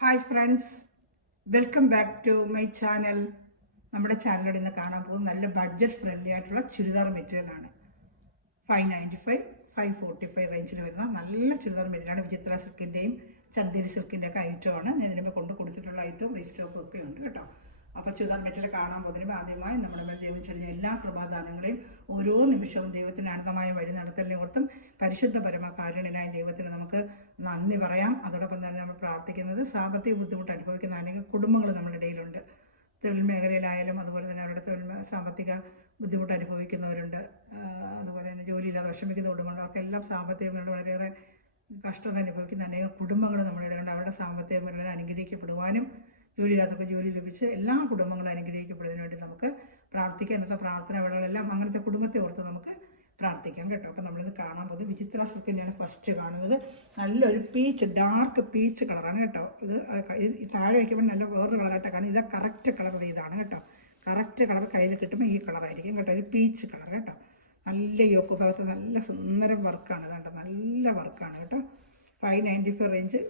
Hi friends, welcome back to my channel. നമ്മുടെ ചാനലിൽ ഇന്ന് കാണാൻ പോകുന്നത് നല്ല ബഡ്ജറ്റ് ഫ്രണ്ട്ലി ആയിട്ടുള്ള ചുരിദാർ മെറ്റീരിയലാണ്. 595, 545 റേഞ്ചിൽ വരുന്ന നല്ല ചുരിദാർ മെറ്റീരിയലാണ്. വിചിത്ര സിൽക്കിൻ്റെയും ചന്ദേരി സിൽക്കിൻ്റെ ഒക്കെ ഐറ്റമാണ്. ഞാൻ ഇതിനുമ്പോൾ കൊണ്ട് കൊടുത്തിട്ടുള്ള ഐറ്റവും റീസ്റ്റോക്കും ഒക്കെ ഉണ്ട് കേട്ടോ. അപ്പോൾ ചുരിദാർ മെറ്റീരിയൽ കാണാൻ പോകുന്നതിന് ആദ്യമായി നമ്മുടെ മേൽ ദൈവം ചൊരിഞ്ഞ എല്ലാ കൃപാദാനങ്ങളെയും ഓരോ നിമിഷവും ദൈവത്തിന് അനന്തമായ വഴി നടത്തലിനെ ഓർത്തും പരിശുദ്ധ പരമകാരുണ്യനായ ദൈവത്തിന് നമുക്ക് നന്ദി പറയാം. അതോടൊപ്പം തന്നെ നമ്മൾ പ്രാർത്ഥിക്കുന്നത് സാമ്പത്തിക ബുദ്ധിമുട്ട് അനുഭവിക്കുന്ന അനേക കുടുംബങ്ങൾ നമ്മുടെ ഇടയിലുണ്ട്. തൊഴിൽ മേഖലയിലായാലും അതുപോലെ തന്നെ അവരുടെ സാമ്പത്തിക ബുദ്ധിമുട്ട് അനുഭവിക്കുന്നവരുണ്ട്. അതുപോലെ തന്നെ ജോലിയില്ലാതെ വിഷമിക്കുന്ന കുടുംബങ്ങൾ, അവർക്കെല്ലാം സാമ്പത്തികമായിട്ട് വളരെയേറെ കഷ്ടത അനുഭവിക്കുന്ന അനേക കുടുംബങ്ങൾ നമ്മുടെ ഇടയിലുണ്ട്. അവരുടെ സാമ്പത്തിക മേഖല അനുഗ്രഹിക്കപ്പെടുവാനും ജോലിയില്ലാത്തവർക്ക് ജോലി ലഭിച്ച് എല്ലാ കുടുംബങ്ങളും അനുഗ്രഹിക്കപ്പെടുന്നതിന് വേണ്ടി നമുക്ക് പ്രാർത്ഥിക്കാം. ഇന്നത്തെ പ്രാർത്ഥന വേളകളെല്ലാം അങ്ങനത്തെ കുടുംബത്തെ ഓർത്ത് നമുക്ക് പ്രാർത്ഥിക്കാം കേട്ടോ. അപ്പോൾ നമ്മളിത് കാണാൻ പോകുന്നത് വിചിത്ര സിൽക്കിൻ്റെയാണ് ഫസ്റ്റ് കാണുന്നത്. നല്ലൊരു പീച്ച്, ഡാർക്ക് പീച്ച് കളറാണ് കേട്ടോ. ഇത് താഴെ വയ്ക്കുമ്പോൾ നല്ല വേറൊരു കളറായിട്ട് കാണും. ഇത് കറക്റ്റ് കളർ ഇതാണ് കേട്ടോ. കറക്റ്റ് കളർ കയ്യിൽ കിട്ടുമ്പോൾ ഈ കളറായിരിക്കും കേട്ടോ. ഒരു പീച്ച് കളർ കേട്ടോ. നല്ല യോക്ക് ഭാഗത്ത് നല്ല സുന്ദരം വർക്കാണ് കേട്ടോ. നല്ല വർക്കാണ് കേട്ടോ. 595 റേഞ്ച്.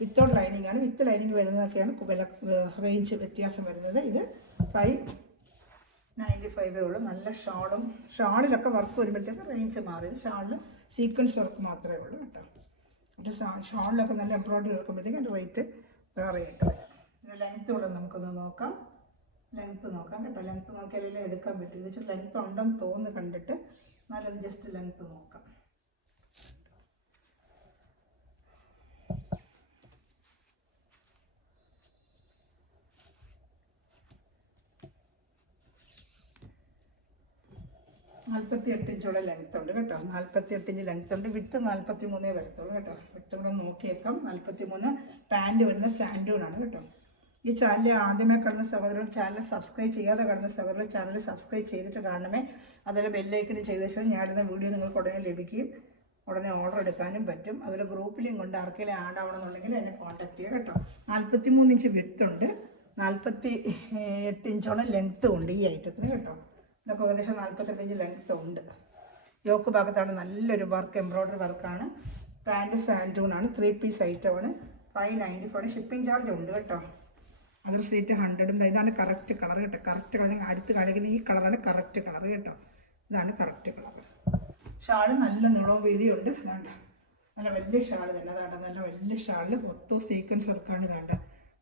വിത്തൗട്ട് ലൈനിങ് ആണ്. വിത്ത് ലൈനിങ് വരുന്നതൊക്കെയാണ് വില റേഞ്ച് വ്യത്യാസം വരുന്നത്. ഇത് 595 ഉള്ളൂ. നല്ല ഷാളിലൊക്കെ വർക്ക് വരുമ്പോഴത്തേക്ക് റേഞ്ച് മാറി. ഷാളിൽ സീക്വൻസ് വർക്ക് മാത്രമേ ഉള്ളൂ കേട്ടോ. എന്നിട്ട് ഷാളിലൊക്കെ നല്ല എംബ്രോയിഡറി വെക്കുമ്പോഴത്തേക്ക് അതിൻ്റെ റേറ്റ് വേറെ ആയിട്ട് വരും. പിന്നെ ലെങ്ത്ത് കൂടെ നമുക്കൊന്ന് നോക്കാം. ലെങ്ത്ത് നോക്കാം കേട്ടോ. ലെങ്ത്ത് നോക്കിയാലേ എടുക്കാൻ പറ്റും. എന്ന് വെച്ചാൽ ലെങ്ത്ത് ഉണ്ടെന്ന് തോന്നുന്നു കണ്ടിട്ട്. എന്നാലും ജസ്റ്റ് ലെങ്ത്ത് നോക്കാം. ഇഞ്ചോളം ലെങ്ത്ത് ഉണ്ട് കേട്ടോ. 48 ഇഞ്ച് ലെങ്ത്ത് ഉണ്ട്. വിട്ട് 43 വരത്തുള്ളൂ കേട്ടോ. വിട്ട് കൂടെ നോക്കിയേക്കാം. 43. പാൻറ്റ് വരുന്ന സാൻഡൂണാണ് കേട്ടോ. ഈ ചാനൽ ആദ്യമേ കാണുന്ന സഹോദരൻ ചാനൽ സബ്സ്ക്രൈബ് ചെയ്യാതെ കാണുന്ന സഹോദരൻ ചാനൽ സബ്സ്ക്രൈബ് ചെയ്തിട്ട് കാണണമേ. അതുപോലെ ബെല്ലൈക്കന് ചെയ്ത ശേഷം ഞാനിടുന്ന വീഡിയോ നിങ്ങൾക്ക് ഉടനെ ലഭിക്കുകയും ഉടനെ ഓർഡർ എടുക്കാനും പറ്റും. അതുപോലെ ഗ്രൂപ്പ് ലിങ്ക് കൊണ്ട് ആർക്കെങ്കിലും ആഡ് ആവണമെന്നുണ്ടെങ്കിൽ എന്നെ കോൺടാക്ട് ചെയ്യുക കേട്ടോ. 43 ഇഞ്ച് വിട്ട് ഉണ്ട്. 48 ഇഞ്ചോളം ലെങ്ത്തും ഉണ്ട് ഈ ഐറ്റത്തിന് കേട്ടോ. ഇതൊക്കെ ഏകദേശം 48 ഇഞ്ച് ലെങ്ത്ത് ഉണ്ട്. യോക്ക് ഭാഗത്താണ് നല്ലൊരു വർക്ക്, എംബ്രോയ്ഡറി വർക്കാണ്. പാൻറ്റ് സാൻഡൂണാണ്. 3 പീസ് ഐറ്റമാണ്. 595 ഷിപ്പിംഗ് ചാർജ് ഉണ്ട് കേട്ടോ. Other state 100. ഇതാണ് കറക്റ്റ് കളർ കേട്ടോ. കറക്റ്റ് കളർ ഞാൻ അടുത്ത് കാണിക്കുന്നത് ഈ കളറാണ് കറക്റ്റ് കളർ കേട്ടോ. ഇതാണ് കറക്റ്റ് കളർ. ഷാള് നല്ല നീളവും വീതിയുണ്ട്. ഇതാണ്ട് നല്ല വലിയ ഷാള് തന്നെ. അതാണ്ട് നല്ല വലിയ ഷാളിൽ മൊത്തം സീക്വൻസ് വർക്കാണ്. ഇതാണ്ട്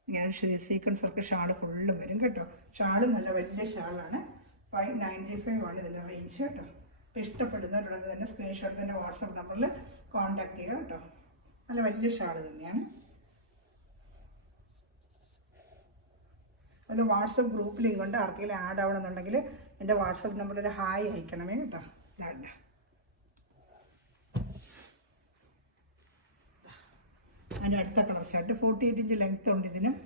ഇങ്ങനെ സീക്വൻസ് വർക്ക് ഷാള് ഫുള്ളും വരും കേട്ടോ. ഷാള് നല്ല വലിയ ഷാളാണ്. 595 ആണ് ഇതിൻ്റെ റേഞ്ച് കേട്ടോ. അപ്പോൾ ഇഷ്ടപ്പെടുന്നവരുള്ളത് തന്നെ സ്ക്രീൻഷോട്ട് തന്നെ വാട്സപ്പ് നമ്പറിൽ കോൺടാക്ട് ചെയ്യുക കേട്ടോ. നല്ല വലിയ ഷാള് തന്നെയാണ്. അതുപോലെ വാട്സപ്പ് ഗ്രൂപ്പ് ലിങ്ക് കൊണ്ട് ആർക്കെങ്കിലും ആഡ് ആവണമെന്നുണ്ടെങ്കിൽ എൻ്റെ വാട്സപ്പ് നമ്പറിൽ ഒരു ഹായ് അയക്കണമേ കേട്ടോ. ഇതാണ്ട അതിൻ്റെ അടുത്ത കളർ ചാർട്ട്. 48 ഇഞ്ച് ലെങ്ത്ത് ഉണ്ട്. ഇതിനും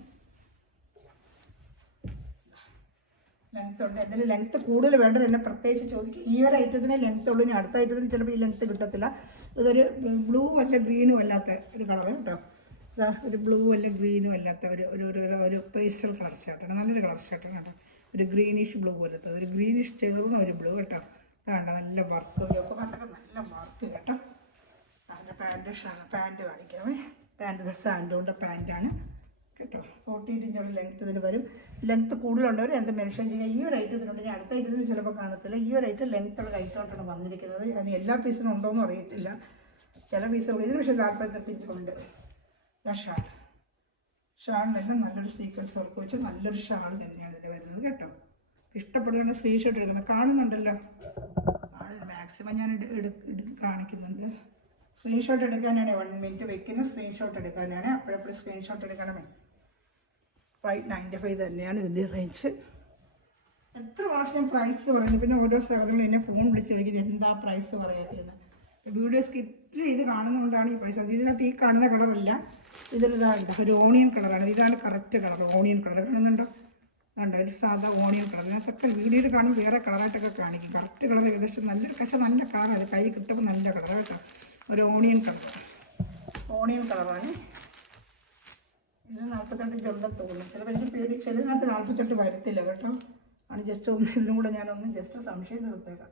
ലെങ്ത്ത് ഉണ്ട്. എന്തെങ്കിലും ലെങ്ത്ത് കൂടുതൽ വേണ്ടത് എന്നെ പ്രത്യേകിച്ച് ചോദിക്കും. ഈ ഒരു ഐറ്റത്തിനെ ലെങ്ത്ത് ഉള്ളൂ. ഇനി അടുത്ത ഐറ്റത്തിന് ചിലപ്പോൾ ഈ ലെങ്ത്ത് കിട്ടത്തില്ല. ഇതൊരു ബ്ലൂ അല്ല ഗ്രീനും അല്ലാത്ത ഒരു കളർ കേട്ടോ. ഇതാ ഒരു ബ്ലൂ അല്ല ഗ്രീനും അല്ലാത്ത ഒരു പേസ്റ്റൽ കളർ ഷർട്ടാണ്. നല്ലൊരു കളർ ഷർട്ടാണ് കേട്ടോ. ഒരു ഗ്രീനിഷ് ബ്ലൂ പോലത്തെ ഒരു ഗ്രീനിഷ് ചേർന്ന ഒരു ബ്ലൂ കേട്ടോ. അതാണ്ട നല്ല വർക്ക്, ഒക്കെ നല്ല വർക്ക് കേട്ടോ. അതിൻ്റെ പാൻറ്റ് കാണിക്കാമേ. പാൻറ്റ് സാൻഡോൻ്റെ പാൻറ്റാണ് കേട്ടോ. 48 ഇഞ്ചോളം ലെങ്ത്ത് ഇതിന് വരും. ലെങ്ത്ത് കൂടുതലുള്ളവർ എന്ത് മെൻഷൻ ചെയ്യുക. ഈ ഒരു ഐറ്റത്തിനുണ്ടെങ്കിൽ അടുത്ത ഐറ്റത്തിന് ചിലപ്പോൾ കാണത്തില്ല. ഈ ഒരു ഐറ്റം ലെങ്ത്തുള്ള ഐറ്റമായിട്ടാണ് വന്നിരിക്കുന്നത്. അത് എല്ലാ പീസിനും ഉണ്ടോയെന്നും അറിയത്തില്ല. ചില പീസുകൾ ഇതിന് പക്ഷേ 48 ഇഞ്ചുണ്ട്. ഷാളിനെല്ലാം നല്ലൊരു സീക്വൻസ് വർക്ക് വെച്ച് നല്ലൊരു ഷാൾ തന്നെയാണ് ഇതിന് വരുന്നത് കേട്ടോ. ഇഷ്ടപ്പെടുകയാണ് സ്ക്രീൻഷോട്ട് എടുക്കുന്നത്. കാണുന്നുണ്ടല്ലോ, മാക്സിമം ഞാൻ കാണിക്കുന്നുണ്ട്. സ്ക്രീൻഷോട്ട് എടുക്കാനാണ് 1 മിനിറ്റ് വെക്കുന്ന. സ്ക്രീൻഷോട്ട് എടുക്കാനാണ്. അപ്പോഴെപ്പോഴും സ്ക്രീൻഷോട്ട് എടുക്കണമേ. 595 തന്നെയാണ് ഇതിൻ്റെ റേഞ്ച്. എത്ര പ്രാവശ്യം ഞാൻ പ്രൈസ് പറയുന്നു. പിന്നെ ഓരോ സഹോദരങ്ങളും എന്നെ ഫോൺ വിളിച്ച് ചോദിക്കുന്നത് എന്താ പ്രൈസ് പറയാത്തത്. വീഡിയോ സ്കിപ്പ് ചെയ്ത് കാണുന്നതുകൊണ്ടാണ് ഈ പ്രൈസ്. ഇതിനകത്ത് ഈ കാണുന്ന കളറല്ല, ഇതിലിതാണ്ട് ഒരു ഓണിയൻ കളറാണ്. ഇതാണ് കറക്റ്റ് കളർ. ഓണിയൻ കളർ കാണുന്നുണ്ടോ? അതുകൊണ്ട് ഒരു സാധാ ഓണിയൻ കളർ. ഇതിനകത്തൊക്കെ വീഡിയോയിൽ കാണും വേറെ കളറായിട്ടൊക്കെ കാണിക്കും. കറക്റ്റ് കളർ ഏകദേശം നല്ല നല്ല കളറാണ്. കൈ കിട്ടുമ്പോൾ നല്ല കളറാണ് കേട്ടോ. ഒരു ഓണിയൻ കളറാണ്. ഇത് 48 ഇഞ്ചുണ്ടെന്ന് തോന്നുന്നു. ചിലപ്പോൾ എനിക്ക് പേടി. ചിലതിനകത്ത് 48 വരത്തില്ല കേട്ടോ. ആണ് ജസ്റ്റ് ഒന്ന് ഇതിനും കൂടെ ഞാനൊന്ന് ജസ്റ്റ് സംശയം നിർത്തേക്കാം.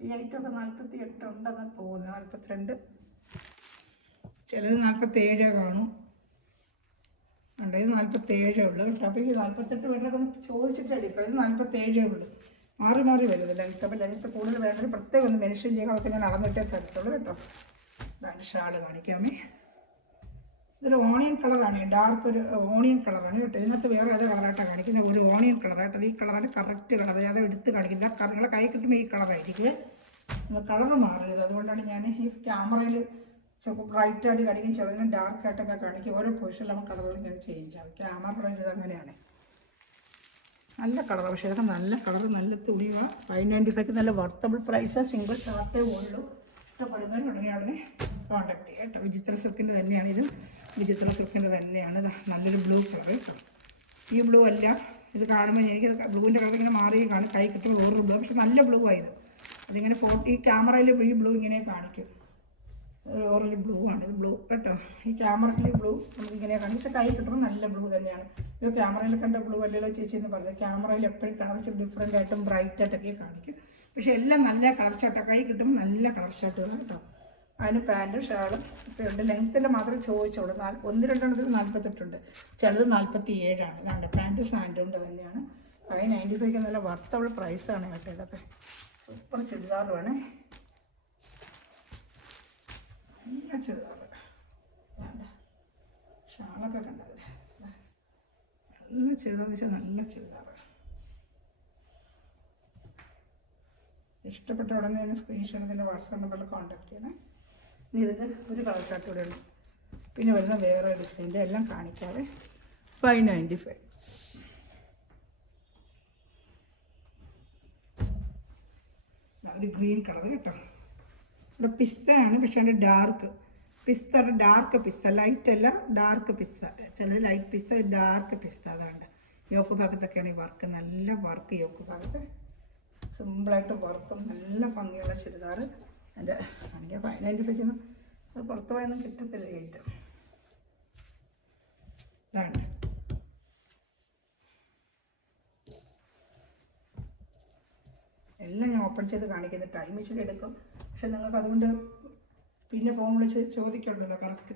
ഈ ഐറ്റമൊക്കെ 48 ഉണ്ടെന്ന് തോന്നുന്നു. 42. ചിലത് 47 കാണും. ഉണ്ട്. ഇത് 47 ഉള്ളൂ കേട്ടോ. അപ്പോൾ ഈ 48 മീറ്ററൊക്കെ ഒന്ന് ചോദിച്ചിട്ട് എടുക്കുക. ഇത് 47 ഉള്ളൂ. മാറി മാറി വരുന്നത് ലെങ്ത്ത്. അപ്പോൾ ലെങ്ത്ത് കൂടുതൽ വേണ്ടത് പ്രത്യേകം ഒന്ന് മെൻഷൻ ചെയ്യുക. അവർക്ക് ഞാൻ അളന്നിട്ടേ തരത്തുള്ളൂ കേട്ടോ. ഇതാണ് ഷാള് കാണിക്കാമേ. ഇതൊരു ഓണിയൻ കളറാണ്, ഡാർക്ക് ഒരു ഓണിയൻ കളറാണ് കേട്ടോ. ഇതിനകത്ത് വേറെ അതേ കളറായിട്ടാണ് കാണിക്കുന്നത്, ഒരു ഓണിയൻ കളറായിട്ട്. ഈ കളറാണ് കറക്റ്റ് കളർ. അത് എടുത്ത് കാണിക്കുന്നത്. കറികളെ കൈ കിട്ടുമ്പോൾ ഈ കളറായിരിക്കും. കളറ് മാറരുത്. അതുകൊണ്ടാണ് ഞാൻ ഈ ക്യാമറയിൽ ചിലപ്പോൾ ബ്രൈറ്റായിട്ട് കാണിക്കും, ചിലതിനും ഡാർക്കായിട്ടൊക്കെ കാണിക്കും. ഓരോ പൊസിഷനിൽ നമുക്ക് കളറുകൾ ഇങ്ങനെ ചേഞ്ച് ആവും. ക്യാമറയിൽ ഇത് അങ്ങനെയാണ്. നല്ല കളറാണ്, പക്ഷേ ഇതൊക്കെ നല്ല കളർ, നല്ല തുണിയാണ്. 595 നല്ല വർത്തബിൾ പ്രൈസ്. സിംഗിൾ ഷർട്ടേ ഉള്ളൂ. ഇഷ്ടപ്പെടുന്നവർ ഉടനെ കോൺടാക്ട് ചെയ്യുക കേട്ടോ. വിചിത്ര സിൽക്കിൻ്റെ തന്നെയാണ് ഇതും. വിചിത്ര സിൽക്കിൻ്റെ തന്നെയാണ്. നല്ലൊരു ബ്ലൂ കളർ കേട്ടോ. ഈ ബ്ലൂ അല്ല, ഇത് കാണുമ്പോൾ എനിക്ക് ബ്ലൂവിൻ്റെ കളർ ഇങ്ങനെ മാറി കാണും. കൈ കിട്ടുമ്പോൾ വേറൊരു ബ്ലൂ, പക്ഷെ നല്ല ബ്ലൂ ആയത്. അതിങ്ങനെ ഈ ക്യാമറയിൽ ഈ ബ്ലൂ ഇങ്ങനെ കാണിക്കും. ഓറഞ്ച് ബ്ലൂ ആണ് ഇത്, ബ്ലൂ കേട്ടോ. ഈ ക്യാമറയിൽ ബ്ലൂ നമുക്കിങ്ങനെ കാണിക്കും, പക്ഷെ കൈ കിട്ടുമ്പോൾ നല്ല ബ്ലൂ തന്നെയാണ്. ഇത് ക്യാമറയിൽ കണ്ട ബ്ലൂ അല്ലല്ലോ ചേച്ചി എന്ന് പറഞ്ഞത്. ക്യാമറയിൽ എപ്പോഴും കളർ ഡിഫറെൻ്റ് ആയിട്ടും ബ്രൈറ്റ് ആയിട്ടൊക്കെ കാണിക്കും, പക്ഷെ എല്ലാം നല്ല കളർ ഷർട്ടാണ്. കൈ കിട്ടുമ്പോൾ നല്ല കളർ ഷർട്ടുകൾ കേട്ടോ. അതിന് പാൻറ്റും ഷാളും ഒക്കെ ഉണ്ട്. ലെങ്ത്തിൻ്റെ മാത്രമേ ചോദിച്ചോളൂ. 1-2 48 ഉണ്ട്, ചിലത് 47 ആണ്. ഇതാണ്ട് പാൻറ്റ് സാൻഡുണ്ട് തന്നെയാണ്. 595 നല്ല വർത്തബിൾ പ്രൈസാണ് കേട്ടോ. ഇതൊക്കെ സൂപ്പർ ചുരിദാറുമാണ്. നല്ല ചുരിദാർ. ഷാളൊക്കെ കണ്ടത് നല്ല ചുരിദാർ വെച്ചാൽ നല്ല ചുരിദാർ. ഇഷ്ടപ്പെട്ട ഉടനെ തന്നെ സ്ക്രീൻഷോട്ട് ഇതിൻ്റെ വാട്സാപ്പ് നമ്പറിൽ കോൺടാക്ട് ചെയ്യണേ. ഇനി ഇതിന് ഒരു കളർ ഷർട്ട് കൂടെ ഉണ്ട്. പിന്നെ വരുന്ന വേറെ ഡിസൈൻ്റെ എല്ലാം കാണിക്കാതെ 595. ഒരു ഗ്രീൻ കളർ കേട്ടോ. ഇവിടെ പിസ്തയാണ്, പക്ഷേ അതിൻ്റെ ഡാർക്ക് പിസ്ത, ഡാർക്ക് പിസ്ത, ലൈറ്റ് അല്ല ഡാർക്ക് പിസ്ത. ചിലത് ലൈറ്റ് പിസ്ത, ഡാർക്ക് പിസ്ത. അതാണ്ട് യോക്ക് ഭാഗത്തൊക്കെയാണ് ഈ വർക്ക്. നല്ല വർക്ക് യോക്ക് ഭാഗത്ത്, സിമ്പിളായിട്ട് വർക്കും നല്ല ഭംഗിയുള്ള ചുരിദാർ. എൻ്റെ എനിക്ക് 595 അത് പുറത്ത് പോയൊന്നും കിട്ടത്തില്ല ഏറ്റവും. ഇതാണ് എല്ലാം ഞാൻ ഓപ്പൺ ചെയ്ത് കാണിക്കുന്നത്. ടൈം ഇച്ചിരി എടുക്കും, പക്ഷെ നിങ്ങൾക്ക് അതുകൊണ്ട് പിന്നെ ഫോൺ വിളിച്ച് ചോദിക്കുള്ളൂ. കറക്റ്റ്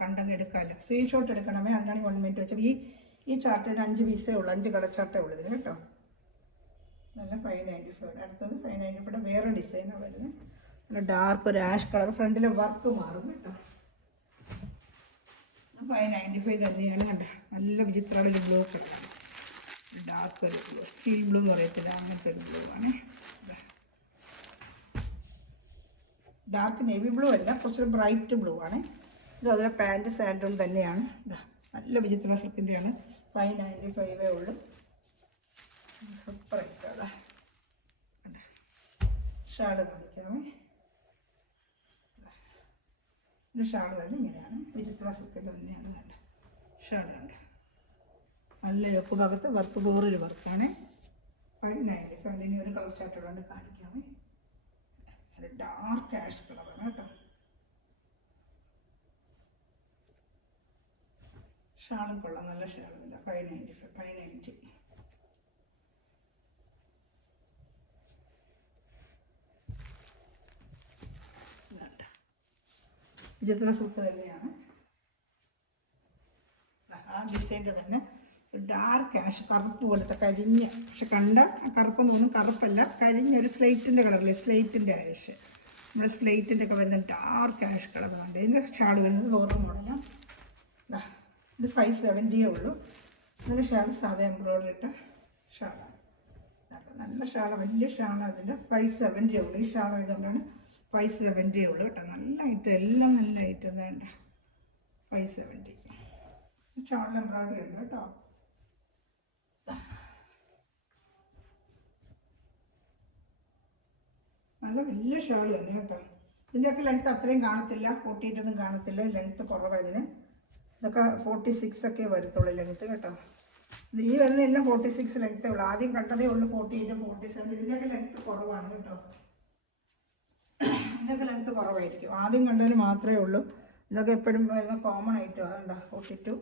കണ്ടങ്ങ് എടുക്കാമല്ലോ. സ്ക്രീൻഷോട്ട് എടുക്കണമേ. അതിനാണ് 1 മിനിറ്റ് വെച്ചത്. ഈ ചാർട്ടിന് 5 പീസേ ഉള്ളൂ, 5 കളർ ചാർട്ടേ ഉള്ളൂ ഇതിന് കേട്ടോ. നല്ല 595. അടുത്തത് 595 വേറെ ഡിസൈനാണ് വരുന്നത്. നല്ല ഡാർക്ക് ഒരു ആഷ് കളർ. ഫ്രണ്ടിലെ വർക്ക് മാറും കേട്ടോ. 595 തന്നെയാണ്. കണ്ട നല്ല വിചിത്രമുള്ള ബ്ലൂ കളറാണ്. ഡാർക്ക് ഒരു ബ്ലൂ, സ്റ്റീൽ ബ്ലൂ എന്ന് പറയത്തില്ല, അങ്ങനത്തെ ഒരു ബ്ലൂ ആണ്. ഡാർക്ക് നേവി ബ്ലൂ അല്ല, കുറച്ചൊരു ബ്രൈറ്റ് ബ്ലൂ ആണ് ഇത്. അതുപോലെ പാൻറ്റ് സാൻഡും തന്നെയാണ്. നല്ല വിചിത്ര സിൽക്കിൻ്റെയാണ്. 595 ഉള്ളൂ. സൂപ്പറായിട്ട് ഷാള് കാണിക്കാമേ. ഇത് ഷാള് തന്നെ ഇങ്ങനെയാണ്, വിചിത്ര സിൽക്കിൻ്റെ തന്നെയാണ്. കണ്ട ഷാള് കണ്ട നല്ല യോക്ക് ഭാഗത്ത് വർക്ക്, വേറൊരു വർക്കാണ്. 595. ഇനി ഒരു കളർ ചാർട്ടുള്ളത് കാണിക്കാമേ. അത് ഡാർക്ക് ആഷ് കളറാണ് കേട്ടോ. ഷാളും കൊള്ളാം, നല്ല ഷാളില്ല. 590. വിചിത്ര സിൽക്ക് തന്നെയാണ്. ആ ഡിസൈൻ്റെ തന്നെ ഡാർക്ക് ആഷ്, കറുപ്പ് പോലത്തെ കരിഞ്ഞ, പക്ഷെ കണ്ട കറുപ്പെന്ന് തോന്നും, കറുപ്പല്ല, കരിഞ്ഞൊരു സ്ലേറ്റിൻ്റെ കളറില്ലേ, സ്ലേറ്റിൻ്റെ ആഷ്. നമ്മുടെ സ്ലേറ്റിൻ്റെ ഒക്കെ വരുന്ന ഡാർക്ക് ആഷ് കളറാണ്. ഇതിൻ്റെ ഷാൾ വരുന്നത് വേറെ മോഡലാണ്. ഇത് 570 ഉള്ളൂ. ഇതിൻ്റെ ഷാൾ സാധാ എംബ്രോയിഡറി ഇട്ട ഷാളാണ്. നല്ല ഷാള്, വലിയ ഷാളാണ്. അതിൻ്റെ 570 ഉള്ളൂ. ഈ ഷാൾ ആയതുകൊണ്ടാണ് 570 ഉള്ളൂ കേട്ടോ. നല്ല ഐറ്റം, എല്ലാം നല്ല ഐറ്റം വേണ്ട. 570 ഷാളിൽ എംബ്രോയിഡറി ഉണ്ട് കേട്ടോ. നല്ല വലിയ ഷാൾ തന്നെ കേട്ടോ. ഇതിൻ്റെയൊക്കെ ലെങ്ത്ത് അത്രയും കാണത്തില്ല, 48 കാണത്തില്ല. ലെങ്ത്ത് കുറവാണ് ഇതിന്. ഇതൊക്കെ 46 ഒക്കെ വരത്തുള്ളൂ ലെങ്ത്ത് കേട്ടോ. ഈ വരുന്ന എല്ലാം 46 ലെങ്ത്തേ ഉള്ളൂ. ആദ്യം കണ്ടതേ ഉള്ളൂ 48, 47. ഇതിൻ്റെയൊക്കെ ലെങ്ത്ത് കുറവാണ് കേട്ടോ. ഇതിൻ്റെയൊക്കെ ലെങ്ത്ത് കുറവായിരിക്കും. ആദ്യം കണ്ടതിന് മാത്രമേ ഉള്ളൂ. ഇതൊക്കെ എപ്പോഴും വരുന്ന കോമൺ ഐറ്റം. അതുകൊണ്ടാ 42.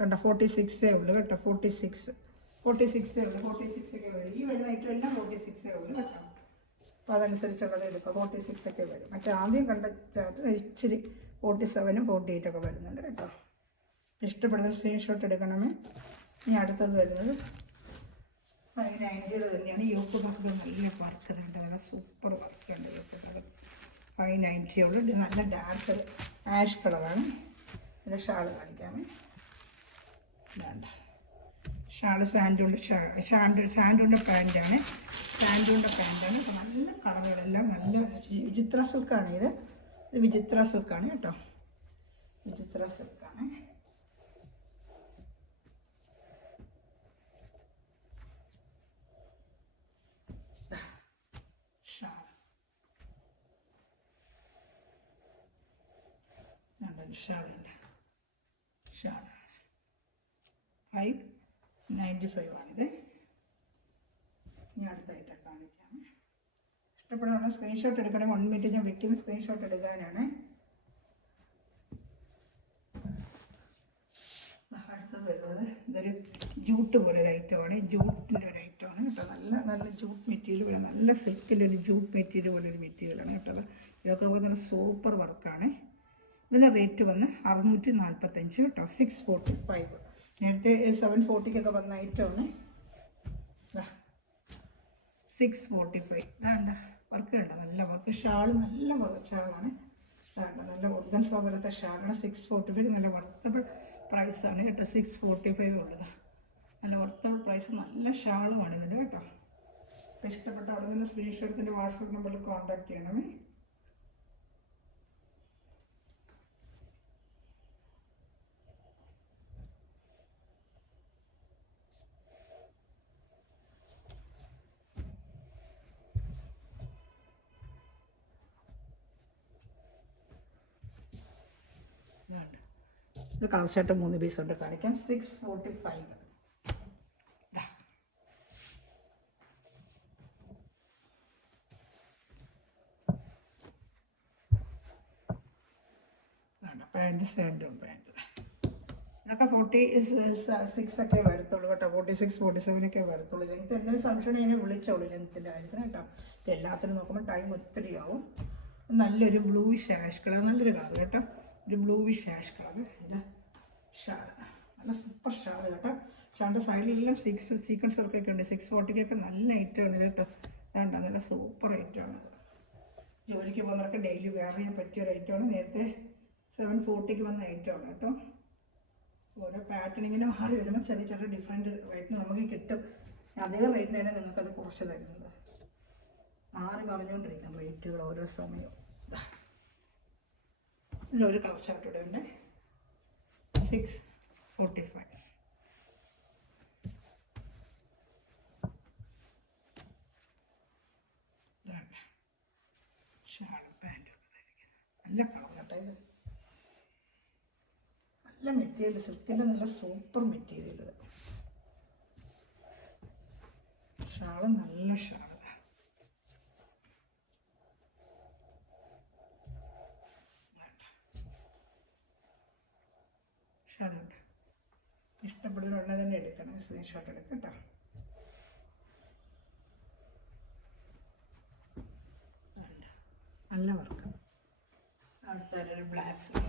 കണ്ടോ 46 ഉള്ളൂ കേട്ടോ. 46 ഉള്ളൂ. 46 ഒക്കെ വരും. ഈ വരുന്ന ഐറ്റം എല്ലാം 46 ഉള്ളൂ കേട്ടോ. അപ്പോൾ അതനുസരിച്ചുള്ളത് എടുക്കുക. 46 ഒക്കെ വരും. മറ്റേ ആദ്യം കണ്ട ചാർട്ട് ഇച്ചിരി 47ഉം 48ഒക്കെ വരുന്നുണ്ട് കേട്ടോ. ഇഷ്ടപ്പെടുന്ന സ്ക്രീൻഷോട്ട് എടുക്കണമേ. ഇനി അടുത്തത് വരുന്നത് 590 തന്നെയാണ്. യോക്ക് ഭാഗത്ത് നല്ല വർക്ക് ഉണ്ട്, നല്ല സൂപ്പർ വർക്കുണ്ട് യോക്ക് ഭാഗത്ത്. 590 ഉള്ളു. നല്ല ഡാർക്ക് ആഷ് കളറാണ്. ഇതിൻ്റെ ഷാള് കാണിക്കാമേ. വേണ്ട ഷാള് സാൻഡൂണിൻ്റെ സാൻഡൂണിൻ്റെ പാൻറ്റാണ്. സാൻഡൂണിൻ്റെ പാൻറ്റാണ്. അപ്പോൾ നല്ല കളറുകളെല്ലാം നല്ല വിചിത്ര സിൽക്കാണ്. ഇത് വിചിത്ര സിൽക്കാണ് കേട്ടോ. വിചിത്ര സിൽക്കാണ്. ഷാളുണ്ട്. ഷാൾ 595 ആണിത്. ഇനി അടുത്തായിട്ടാണ് കാണിക്കാം. ഇഷ്ടപ്പെടുന്ന സ്ക്രീൻഷോട്ട് എടുക്കണേ. 1 മിനിറ്റ് ഞാൻ വെക്കുന്ന സ്ക്രീൻഷോട്ട് എടുക്കാനാണ്. അടുത്തത് വരുന്നത് ഇതൊരു ജൂട്ട് പോലെ ഒരു ഐറ്റമാണ്. ജൂട്ടിൻ്റെ ഒരു ഐറ്റമാണ് കേട്ടോ. നല്ല നല്ല ജൂട്ട് മെറ്റീരിയൽ പോലെ, നല്ല സിൽക്കിൻ്റെ ഒരു ജൂട്ട് മെറ്റീരിയൽ പോലെ ഒരു മെറ്റീരിയലാണ് കേട്ടോ. ഇതൊക്കെ നല്ല സൂപ്പർ വർക്കാണ്. ഇതിൻ്റെ റേറ്റ് വന്ന് 645 കേട്ടോ. 645. നേരത്തെ 740 വന്ന ഐറ്റമാണ്. 645. ഇതാണ്ട വർക്ക് കണ്ട നല്ല വർക്ക്. ഷാൾ നല്ല ഷാളാണ്. നല്ല ഓർഗൻസ പോലത്തെ ഷാളാണ്. 645 നല്ല വർത്തബിൾ പ്രൈസാണ് കേട്ടോ. 645 ഉള്ളതാണ്. നല്ല വർത്തബിൾ പ്രൈസ്. നല്ല ഷാളുമാണ് ഇതിൻ്റെ കേട്ടോ. അപ്പോൾ ഇഷ്ടപ്പെട്ട അവിടെ നിന്ന് സ്ക്രീൻഷോട്ടിൻ്റെ വാട്സപ്പ് നമ്പറിൽ കോൺടാക്ട് ചെയ്യണമേ. ഇത് കളർ ഷർട്ട് 3 പീസ് കൊണ്ട് കാണിക്കാം. 645. പാൻറ്റ് സാൻഡൂൺ പാൻറ്റ്. ഇതൊക്കെ 46 ഒക്കെ വരത്തുള്ളൂ കേട്ടോ. 46, 47 വരത്തുള്ളൂ. ലെങ്ത്ത് എന്തെങ്കിലും സംശയം എന്നെ വിളിച്ചോളൂ ലെങ്ത്തിൻ്റെ കാര്യത്തിന് കേട്ടോ. എല്ലാത്തിനും നോക്കുമ്പോൾ ടൈം ഒത്തിരി ആവും. നല്ലൊരു ബ്ലൂയിഷ് ആഷ് കളർ, നല്ലൊരു കളർ കേട്ടോ. ഒരു ബ്ലൂയിഷ് ആഷ് കളർ. ഇത് ഷാൾ നല്ല സൂപ്പർ ഷാൾ കേട്ടോ. ഷാളിൻ്റെ സൈഡിലെല്ലാം സീക്വൻസ് വർക്കൊക്കെ ഉണ്ട്. 640 നല്ല ഐറ്റമാണ് ഇത് കേട്ടോ. വേണ്ട നല്ല സൂപ്പർ ഐറ്റമാണ്. ജോലിക്ക് പോകുന്നവർക്ക് ഡെയിലി വെയർ ചെയ്യാൻ പറ്റിയ ഒരു ഐറ്റമാണ്. നേരത്തെ 740 വന്ന ഐറ്റമാണ് കേട്ടോ. ഓരോ പാറ്റേൺ ഇങ്ങനെ മാറി വരുമ്പോൾ ചെറിയ ചെറിയ ഡിഫറെൻറ്റ് റേറ്റിന് നമുക്ക് കിട്ടും. അതേ റേറ്റിന് തന്നെ നിങ്ങൾക്കത് കുറച്ച് തരുന്നത്. മാറി പറഞ്ഞുകൊണ്ടിരിക്കും റേറ്റുകൾ ഓരോ സമയവും. ഇതിലൊരു കളർ ഷർട്ട് ഇവിടെ ഉണ്ട്. 645. ഷാളും പാൻറ്റും ഒക്കെ നല്ല കളർ കേട്ടോ. ഇത് നല്ല മെറ്റീരിയൽ, സിൽക്കിൻ്റെ നല്ല സൂപ്പർ മെറ്റീരിയൽ. ഇത് ഷാള് നല്ല ഷാള്. ഷാളുണ്ട്. ഇഷ്ടപ്പെടുന്നുള്ള തന്നെ എടുക്കണം. സ്ക്രീൻഷോട്ട് എടുക്കാം കേട്ടോ. നല്ല വർക്ക്. അടുത്തൊരു ബ്ലാക്ക്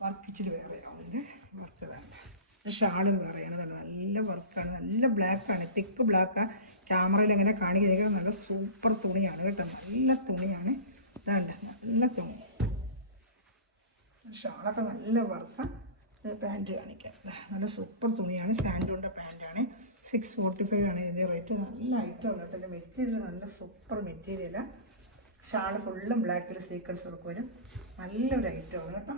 വർക്ക് ഇച്ചിരി വേറെയാണ്. അതിൻ്റെ വർക്ക് തന്നെ. ഷാളും വേറെയാണ്. തന്നെ നല്ല വർക്കാണ്. നല്ല ബ്ലാക്കാണ്. തിക്ക് ബ്ലാക്കാണ്. ക്യാമറയിൽ എങ്ങനെ കാണിക്കുന്നത് നല്ല സൂപ്പർ തുണിയാണ് കേട്ടോ. നല്ല തുണിയാണ്. ഇതാണ്ട് നല്ല തുണി. ഷാളൊക്കെ നല്ല വർക്കാണ്. പാൻറ്റ് കാണിക്കാം. നല്ല സൂപ്പർ തുണിയാണ്. സാൻഡൂണിൻ്റെ പാൻറ്റാണ്. 645 ആണ് ഇതിൻ്റെ റേറ്റ്. നല്ല ഐറ്റമാണ് കേട്ടോ. എൻ്റെ മെറ്റീരിയൽ നല്ല സൂപ്പർ മെറ്റീരിയലാണ്. ഷാൾ ഫുള്ളും ബ്ലാക്കിൽ സീക്വൻസ് ഒക്കെ വരും. നല്ലൊരു ഐറ്റമാണ് കേട്ടോ.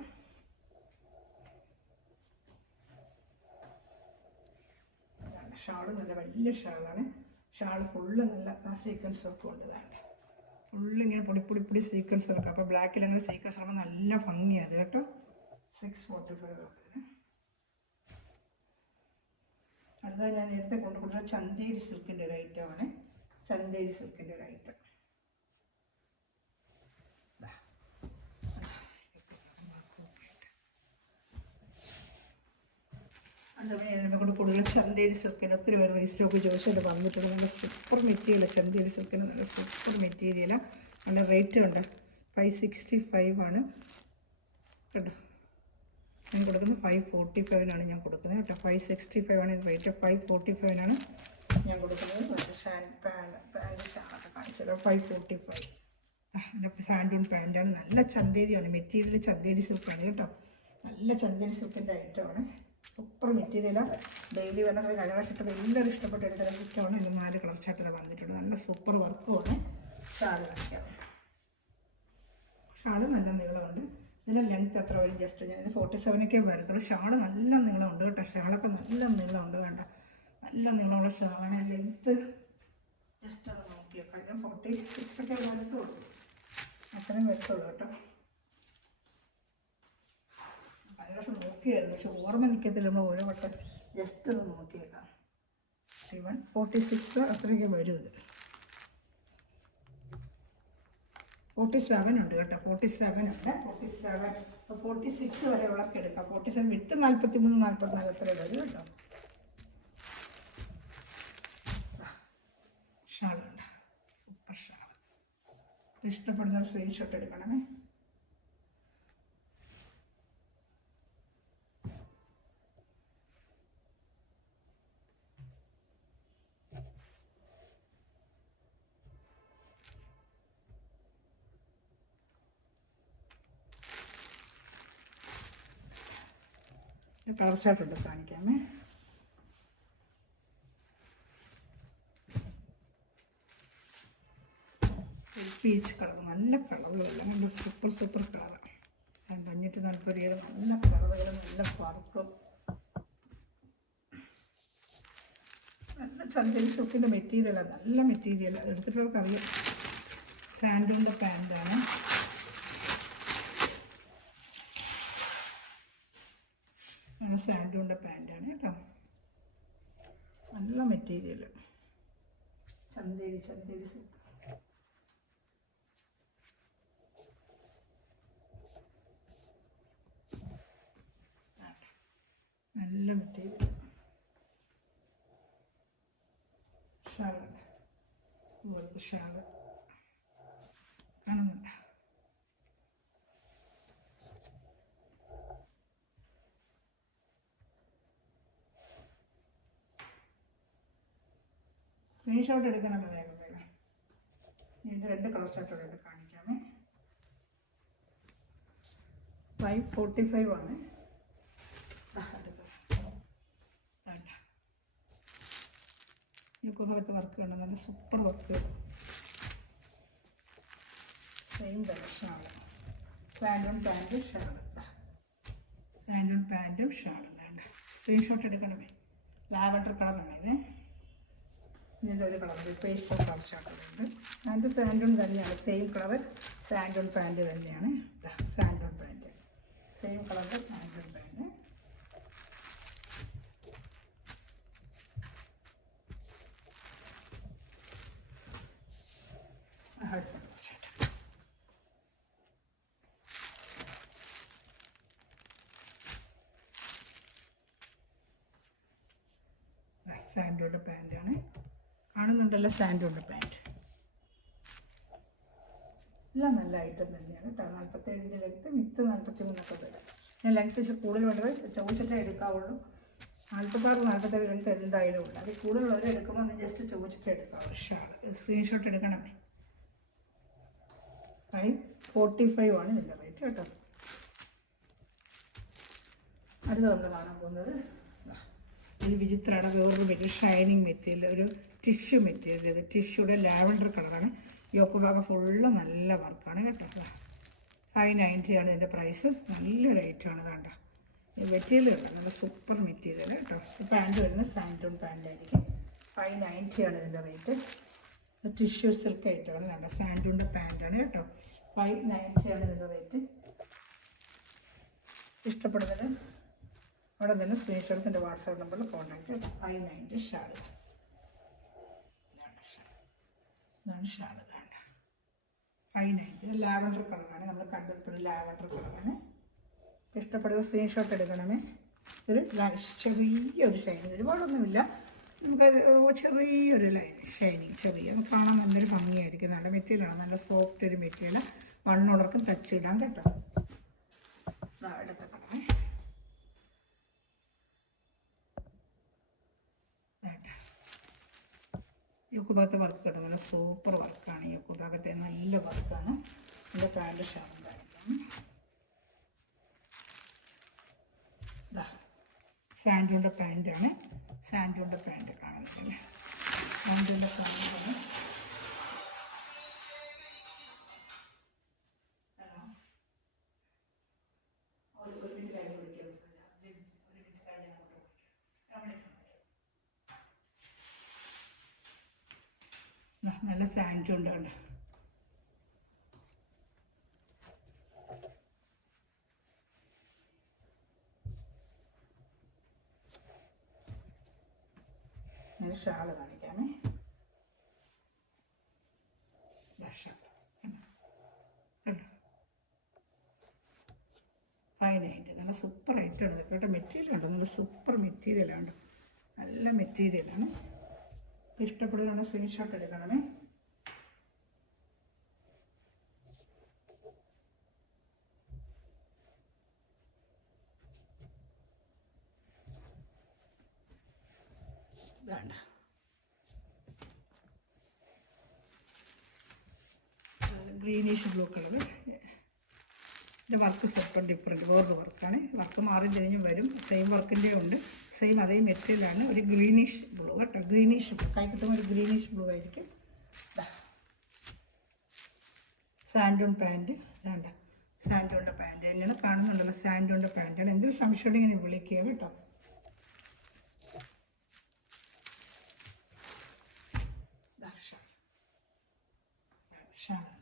ഷാൾ നല്ല വലിയ ഷാളാണ്. ഷാൾ ഫുള്ള് നല്ല സീക്വൻസ് ഒക്കെ ഉണ്ട്. ഇതാണ് ഫുള്ളിങ്ങനെ പൊടി സീക്വൻസ് ഒക്കെ. അപ്പോൾ ബ്ലാക്കിൽ അങ്ങനെ സീക്വൻസ് ആകുമ്പോൾ നല്ല ഭംഗിയാണ് കേട്ടോ. 645 ഒക്കെ. അടുത്തത് ഞാൻ നേരത്തെ കൊണ്ടുകൊടുത്ത ചന്തേരി സിൽക്കിൻ്റെ ഒരു ഐറ്റമാണ്. ചന്തേരി സിൽക്കിൻ്റെ ഒരു ഐറ്റം. അതുപോലെ അതിനെ കൊണ്ട് കൂടുതൽ ചന്തേരി സിൽക്കിന് ഒത്തിരി പേര് റീസ്റ്റോക്ക് ചോദിച്ചിട്ട് പറഞ്ഞിട്ടുണ്ട്. നല്ല സൂപ്പർ മെറ്റീരിയലാണ് ചന്തേരി സിൽക്കിന്, നല്ല സൂപ്പർ മെറ്റീരിയലാണ്. നല്ല റേറ്റ് ഉണ്ട്, 565 ആണ് കേട്ടോ. ഞാൻ കൊടുക്കുന്നത് 545 ഞാൻ കൊടുക്കുന്നത് കേട്ടോ. 565 ആണ് റേറ്റ്, 545 ഞാൻ കൊടുക്കുന്നത്. പാൻറ്റ് ഷാളൊക്കെ കാണിച്ചത് 545. എൻ്റെ സാൻഡൂൺ പാൻറ്റാണ്, നല്ല ചന്തേരിയാണ് മെറ്റീരിയൽ, ചന്തേരി സിൽക്കാണ് കേട്ടോ. നല്ല ചന്തേരി സിൽക്കിൻ്റെ ഐറ്റമാണ്, സൂപ്പർ മെറ്റീരിയലാണ്. ഡെയിലി വന്ന കഴകാട്ടിട്ടത് എല്ലാവരും ഇഷ്ടപ്പെട്ടെടുക്കുന്ന ഐറ്റമാണ്. ഇതിന് 4 കളർ ചാട്ടത് വന്നിട്ടുണ്ട്, നല്ല സൂപ്പർ വർക്കുമാണ്. ഷാള് കാണിക്കാം. ഷാള് നല്ല നീളമുണ്ട്, ഇതിൻ്റെ ലെങ്ത്ത് എത്ര വരും ജസ്റ്റ് ഞാൻ 47 വരത്തുള്ളൂ. ഷാള് നല്ല നീളമുണ്ട് കേട്ടോ, ഷാളൊക്കെ നല്ല നീളമുണ്ട്, വേണ്ട നല്ല നീളമുള്ള ഷാളാണ്. ലെങ്ത്ത് ജസ്റ്റ് അത് നോക്കിയേക്കാം, ഞാൻ 46 വരത്തുള്ളൂ, അത്രയും വരത്തുള്ളൂ കേട്ടോ. പല വർഷം നോക്കിയായിരുന്നു, പക്ഷെ ഓർമ്മ നിൽക്കത്തില്ല, നമ്മൾ ഓരോ വട്ടം ജസ്റ്റ് ഒന്ന് നോക്കിയേക്കാം. 46 അത്രയൊക്കെ വരും. ഇത് 47 ഉണ്ട് കേട്ടോ, 47 ഉണ്ട്. 46 വരെ ഉള്ളവർക്ക് എടുക്കാം. 47 വിട്ട് 43, 44 അത്ര വരും കേട്ടോ. ഷാളുണ്ട്, സൂപ്പർ ഷാൾ. ഇഷ്ടപ്പെടുന്ന സ്ക്രീൻഷോട്ട് എടുക്കണമേ. കളർ ചാർട്ടുണ്ട് കാണിക്കാമേ. പീച്ച് കളർ, നല്ല കളറുകളല്ല, നല്ല സൂപ്പർ കളറാണ്. 540 നല്ല കളറുകൾ, നല്ല വർക്കും, നല്ല ചന്തേരി സിൽക്കിൻ്റെ മെറ്റീരിയലാണ്, നല്ല മെറ്റീരിയൽ. എടുത്തിട്ടവർക്ക് അറിയാം. സാൻഡൂണിൻ്റെ പാൻറ്റാണ്, സാൻഡൂണിൻ്റെ പാൻറ്റാണ് കേട്ടോ. നല്ല മെറ്റീരിയൽ, ചന്തേരി സിൽക്ക്. നല്ല മെറ്റീരിയൽ. ഷാളാണ്, ഇതുപോലത്തെ ഷാള് കാണുന്നുണ്ട്. സ്ക്രീൻഷോട്ട് എടുക്കണമല്ലോ വേഗം. ഇതിൻ്റെ 2 കളർ ചാർട്ടോടെ കാണിക്കാമേ. 545 ആണ്. ഈ ഭാഗത്ത് വർക്ക് ഉണ്ട്, നല്ല super work. Same colour shawl, സാൻഡൂൺ പാൻറ്റും ഷാള്, സാൻഡൂൺ പാൻറ്റും ഷാളും. വേണ്ട സ്ക്രീൻഷോട്ട് എടുക്കണമേ. ലാവൻഡർ കളറാണ് ഇത്. ഇതിൻ്റെ ഒരു കളർ പേസ്റ്റൽ കളർ ഷാർട്ടുണ്ട്. പാൻറ്റ് സാൻഡൂൺ തന്നെയാണ്, സെയിം കളർ സാൻഡൂൺ പാൻറ്റ് തന്നെയാണ്. സാൻഡൂൺ പാൻറ്റ്, സെയിം കളറിൻ്റെ സാൻഡൂൺ പാൻറ്റ്. സാൻഡൂണിൻ്റെ പാൻറ്റാണ്, കാണുന്നുണ്ടല്ലോ. സാൻഡൂണിൻ്റെ പാൻറ്റ് എല്ലാം നല്ല ഐറ്റം തന്നെയാണ് കേട്ടോ. 47 ലെങ്ത്ത്, വിത്ത് 43 തരാം. ഞാൻ ലെങ്ത്ത് കൂടുതൽ വേണ്ടത് ചോദിച്ചിട്ടേ എടുക്കാവുള്ളൂ. 46, 47 ലെങ്ത്ത് എന്തായാലും ഉള്ളു. അത് കൂടുതലുള്ളവരെ എടുക്കുമ്പോൾ ഒന്ന് ജസ്റ്റ് ചോദിച്ചിട്ടേ എടുക്കാവുള്ളൂ. ഷാൾ സ്ക്രീൻഷോട്ട് എടുക്കണമേ. 545 ആണ് ഇതിൻ്റെ റേറ്റ് കേട്ടോ. അടുത്ത നമ്മൾ കാണാൻ പോകുന്നത് ഒരു വിചിത്രമാണ്, വേറൊരു മെറ്റീരിയൽ, ഷൈനിങ് മെറ്റീരിയൽ, ഒരു ടിഷ്യൂ മെറ്റീരിയൽ. ഇത് ടിഷ്യൂടെ ലാവൻഡർ കളറാണ്. യോക്ക് ഭാഗം ഫുള്ള് നല്ല വർക്കാണ് കേട്ടോ. 590 ആണ് ഇതിൻ്റെ പ്രൈസ്. നല്ല റേറ്റാണ് വേണ്ട. മെറ്റീരിയൽ കേട്ടോ, നല്ല സൂപ്പർ മെറ്റീരിയൽ കേട്ടോ. ഈ പാൻറ്റ് വരുന്നത് സാൻഡൂൺ പാൻറ്റായിരിക്കും. 590 ആണ് ഇതിൻ്റെ റേറ്റ്. ടിഷ്യൂ സിൽക്ക് ഐറ്റമാണ് വേണ്ട. സാൻഡൂണിൻ്റെ പാൻറ്റാണ് കേട്ടോ. 590 ആണ് ഇതിൻ്റെ റേറ്റ്. ഇഷ്ടപ്പെടുന്നത് അവിടെ തന്നെ സ്ക്രീൻഷോട്ട് എൻ്റെ വാട്സാപ്പ് നമ്പറിൽ കോൺടാക്ട് ചെയ്യും. 590 ഷാള്, ഇതാണ് ഷാള്. 590 ലാവൻഡർ കളറാണ്, നമ്മൾ കണ്ടിട്ടുള്ള ലാവൻഡർ കളറാണ്. ഇഷ്ടപ്പെടുന്ന സ്ക്രീൻഷോട്ട് എടുക്കണമേ. ഒരു ചെറിയൊരു ഷൈനിങ്, ഒരുപാടൊന്നുമില്ല, നമുക്ക് ചെറിയൊരു ഷൈനിങ്, ചെറിയ കാണാൻ നല്ലൊരു ഭംഗിയായിരിക്കും. നല്ല മെറ്റീരിയലാണ്, നല്ല സോഫ്റ്റ് ഒരു മെറ്റീരിയൽ. വണ്ണുടർക്കും തച്ചിടാം കേട്ടോ. എടുത്ത കളറേ യോക്ക് ഭാഗത്തെ വർക്ക് കേട്ടോ, നല്ല സൂപ്പർ വർക്കാണ്. യോക്ക് ഭാഗത്തെ നല്ല വർക്കാണ്. എൻ്റെ പാൻറ് ഷാളും കാര്യമാണ്. സാൻഡോൻ്റെ പാൻറ്റാണ്. സാൻഡോൻ്റെ പാൻറ്റ് കാണുന്നത് സാൻഡോൻ്റെ പാൻറ്റാണ്. നല്ല സാൻഡ് ഉണ്ട് കണ്ട. ഞാൻ ഷാള് കാണിക്കാമേ. ഫൈനായിട്ട് നല്ല സൂപ്പർ ആയിട്ടുണ്ട് കേട്ടോ. മെറ്റീരിയൽ ഉണ്ട്, നല്ല സൂപ്പർ മെറ്റീരിയലാണ്, നല്ല മെറ്റീരിയലാണ്. ഇഷ്ടപ്പെടുകയാണ് സ്ക്രീൻഷോട്ട് എടുക്കണമേ. വേണ്ട ഗ്രീനിഷ് ബ്ലൂ കളർ. ഇതിൻ്റെ വർക്ക് സ്വല്പം ഡിഫറെൻറ്റ്, വേറൊരു വർക്കാണ്. വർക്ക് മാറി തിരിഞ്ഞും വരും. സെയിം വർക്കിൻ്റെ ഉണ്ട്, സെയിം അതേ മെറ്റീരിയലാണ്. ഒരു ഗ്രീനിഷ് ബ്ലൂ കേട്ടോ, ഗ്രീനിഷ് ബ്ലൂ. കൈ കിട്ടുമ്പോൾ ഒരു ഗ്രീനിഷ് ബ്ലൂ ആയിരിക്കും. സാൻഡോൺ പാൻറ്റ് വേണ്ട, സാൻഡോണിൻ്റെ പാൻറ്റ് തന്നെയാണ് കാണുന്നുണ്ടല്ലോ. സാൻഡോണിൻ്റെ പാൻറ്റാണ്. എന്തൊരു സംശയം ഇങ്ങനെ വിളിക്കുക കേട്ടോ. ഷാളാണ്,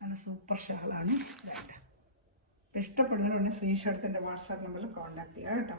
നല്ല സൂപ്പർ ഷാളാണ്. വേണ്ട ഇഷ്ടപ്പെടുന്നവരുണ്ട് സ്ക്രീൻഷോട്ട് എടുത്ത് എൻ്റെ വാട്സാപ്പ് നമ്പറിൽ കോൺടാക്ട് ചെയ്യുക കേട്ടോ.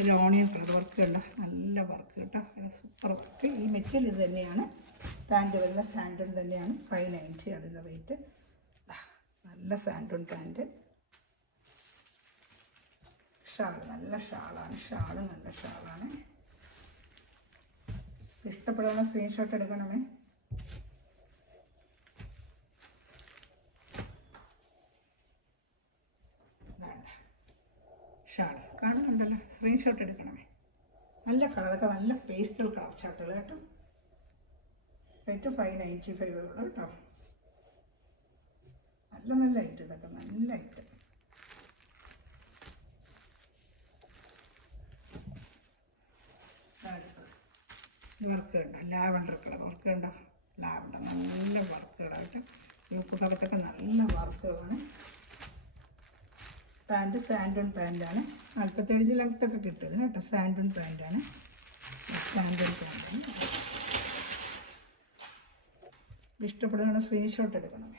ഒരു ഓണിയൻ കളർ വർക്ക് കണ്ട, നല്ല വർക്ക് കേട്ടോ, സൂപ്പർ വർക്ക്. ഈ മെറ്റീരിയൽ ഇത് തന്നെയാണ്. പാൻറ്റ് വരുന്ന സാൻഡോൺ തന്നെയാണ്. 590 ആണ് ഇതിൻ്റെ റേറ്റ്. നല്ല സാൻഡോൺ പാൻറ്റ്. ഷാൾ നല്ല ഷാളാണ്, ഷാള് നല്ല ഷാളാണ്. ഇഷ്ടപ്പെടുന്ന സ്ക്രീൻഷോട്ട് എടുക്കണമേ. ഷാൾ കാണുന്നുണ്ടല്ലോ, സ്ക്രീൻഷോട്ട് എടുക്കണമേ. നല്ല കളർ, അതൊക്കെ നല്ല പേസ്റ്റൽ കളർ ഷർട്ടുകൾ കേട്ടോ. റേറ്റ് 595 ഉള്ളൂ കേട്ടോ. നല്ല നല്ല ഐറ്റം ഇതൊക്കെ, നല്ല ഐറ്റം. വർക്ക് കണ്ടോ, ലാവണ്ടർ കളർ വർക്ക് കണ്ടോ, ലാവണ്ടർ നല്ല വർക്കുകളായിട്ട്. യോക്ക് ഭാഗത്തൊക്കെ നല്ല വർക്കുകളാണ്. പാൻറ്റ് സാൻഡോൺ പാൻറ്റാണ്. 47 ലെങ്ത്തൊക്കെ കിട്ടുന്നത് കേട്ടോ. സാൻഡോൺ പാൻറ്റാണ്, സാൻഡോൺ പാൻറ്റാണ്. ഇഷ്ടപ്പെടുന്ന സ്ക്രീൻഷോട്ട് എടുക്കണം.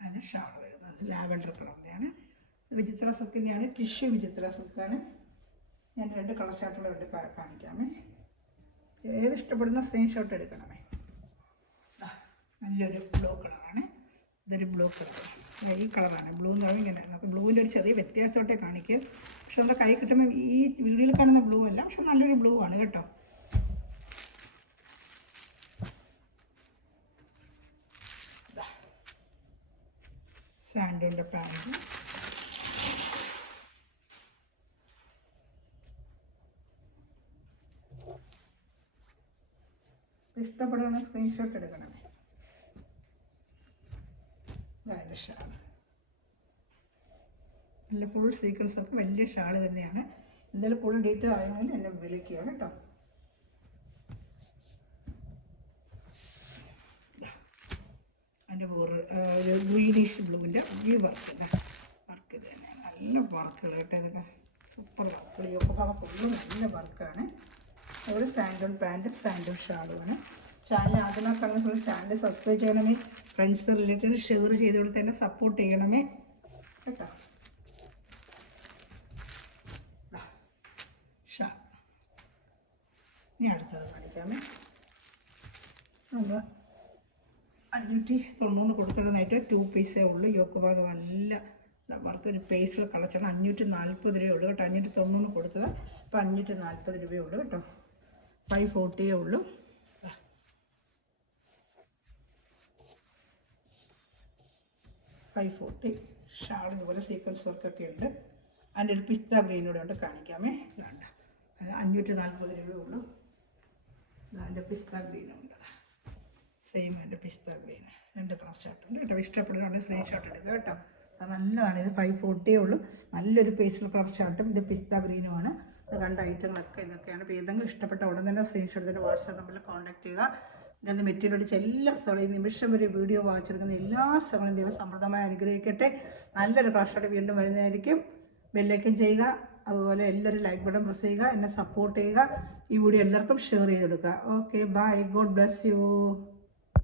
അതിന് ഷാൾ വരുന്നത് ലാവൻഡർ കളറിൻ്റെയാണ്. വിചിത്ര സിൽക്കിൻ്റെയാണ്, ടിഷ്യൂ വിചിത്ര സിൽക്കാണ്. ഞാൻ 2 കളർ ഷർട്ടുകളുണ്ട്, കാണിക്കാമേ. ഏത് ഇഷ്ടപ്പെടുന്ന സ്ക്രീൻഷോട്ട് എടുക്കണമേ. നല്ലൊരു ബ്ലൂ കളറാണ്. ഇതൊരു ബ്ലൂ കളറാണ്. ഈ കളറാണ് ബ്ലൂ എന്ന് പറയുമ്പോൾ ഇങ്ങനെ. നമുക്ക് ബ്ലൂവിൻ്റെ ഒരു ചെറിയ വ്യത്യാസമായിട്ടേ കാണിക്കുക. പക്ഷെ നമ്മുടെ കൈ കിട്ടുമ്പോൾ ഈ വീഡിയോയിൽ കാണുന്ന ബ്ലൂ അല്ല, പക്ഷെ നല്ലൊരു ബ്ലൂ ആണ് കേട്ടോ. സാൻഡോൻ്റെ പാൻറ്റ്. ഇഷ്ടപ്പെടുന്ന സ്ക്രീൻഷോട്ട് എടുക്കണമേ. അതായത് ഷാൾ നല്ല ഫുൾ സീക്വൻസ് ഒക്കെ വലിയ ഷാൾ തന്നെയാണ്. എന്തായാലും ഫുൾ ഡീറ്റെയിൽ അറിയണമെങ്കിൽ എന്നെ വിളിക്കുക കേട്ടോ. അതിൻ്റെ ഒരു ഗ്രീനിഷ് ബ്ലൂവിൻ്റെ ഈ വർക്ക് വർക്ക് ഇത് തന്നെയാണ്. നല്ല വർക്കുകൾ കേട്ടോ, ഇതൊക്കെ സൂപ്പർ വർക്കുകൾ. യോക്ക് ഭാഗം ഫുള്ളും നല്ല വർക്കാണ്. ഒരു സാൻഡോൺ പാൻറ്റും സാൻഡോൺ ഷാളുമാണ്. ചാനൽ ആദ്യമായി കാണുന്ന ചാനൽ സബ്സ്ക്രൈബ് ചെയ്യണമേ, ഫ്രണ്ട്സ് റിലേറ്റീവ് ഷെയർ ചെയ്തുകൊണ്ട് തന്നെ സപ്പോർട്ട് ചെയ്യണമേ കേട്ടോ. ഷാൾ ഇനി അടുത്തത് കാണിക്കാമേ. നമ്മൾ 590 കൊടുത്തിടുന്നതായിട്ട് 2 പീസേ ഉള്ളൂ. യോക്ക് ഭാഗം നല്ല വർക്ക് ഒരു പേസ്റ്റിൽ കളച്ചാണ്. 540 രൂപയുള്ളൂ കേട്ടോ. 590 കൊടുത്തത് ഇപ്പോൾ 540 രൂപയുള്ളൂ കേട്ടോ. 540 ഉള്ളൂ. 540 ഷാൾ ഇതുപോലെ സീക്വൻസ് വർക്കൊക്കെ ഉണ്ട്. അതിൻ്റെ ഒരു പിസ്ത ഗ്രീനൂടെ ഉണ്ട്, കാണിക്കാമേ. വേണ്ട, 540 രൂപയുള്ളൂ. അതിൻ്റെ പിസ്ത ഗ്രീനുണ്ട്, സെയിം അതിൻ്റെ പിസ്ത ഗ്രീൻ. 2 കളർ ഷർട്ടുണ്ട് കേട്ടോ. ഇഷ്ടപ്പെടുകയാണെങ്കിൽ സ്ക്രീൻഷോട്ട് എടുക്കുക കേട്ടോ. അത് നല്ലതാണ്. ഇത് 540 ഉള്ളൂ. നല്ലൊരു പേസ്റ്റൽ കളർ ഷർട്ടും ഇത് പിസ്ത ഗ്രീനുമാണ്. ഇത് 2 ഐറ്റങ്ങളൊക്കെ ഇതൊക്കെയാണ്. അപ്പോൾ ഏതെങ്കിലും ഇഷ്ടപ്പെട്ട ഉടൻ തന്നെ സ്ക്രീൻഷോട്ട് എടുത്തിട്ട് വാട്സാപ്പ് നമ്പറിൽ കോൺടാക്ട് ചെയ്യുക. ഇതിൻ്റെ മെറ്റീരിയൽ അടിച്ച് എല്ലാ സ്ഥലവും ഈ നിമിഷം വരെ വീഡിയോ വാങ്ങിച്ചെടുക്കുന്ന എല്ലാ സ്ഥലങ്ങളും ദൈവം സമൃദ്ധമായി അനുഗ്രഹിക്കട്ടെ. നല്ലൊരു കളർ ഷർട്ട് വീണ്ടും വരുന്നതായിരിക്കും. ബെല്ലൈക്കൻ ചെയ്യുക. അതുപോലെ എല്ലാവരും ലൈക്ക് ബട്ടൺ പ്രസ് ചെയ്യുക. എന്നെ സപ്പോർട്ട് ചെയ്യുക. ഈ വീഡിയോ എല്ലാവർക്കും ഷെയർ ചെയ്തെടുക്കുക. Okay, bye. God bless U.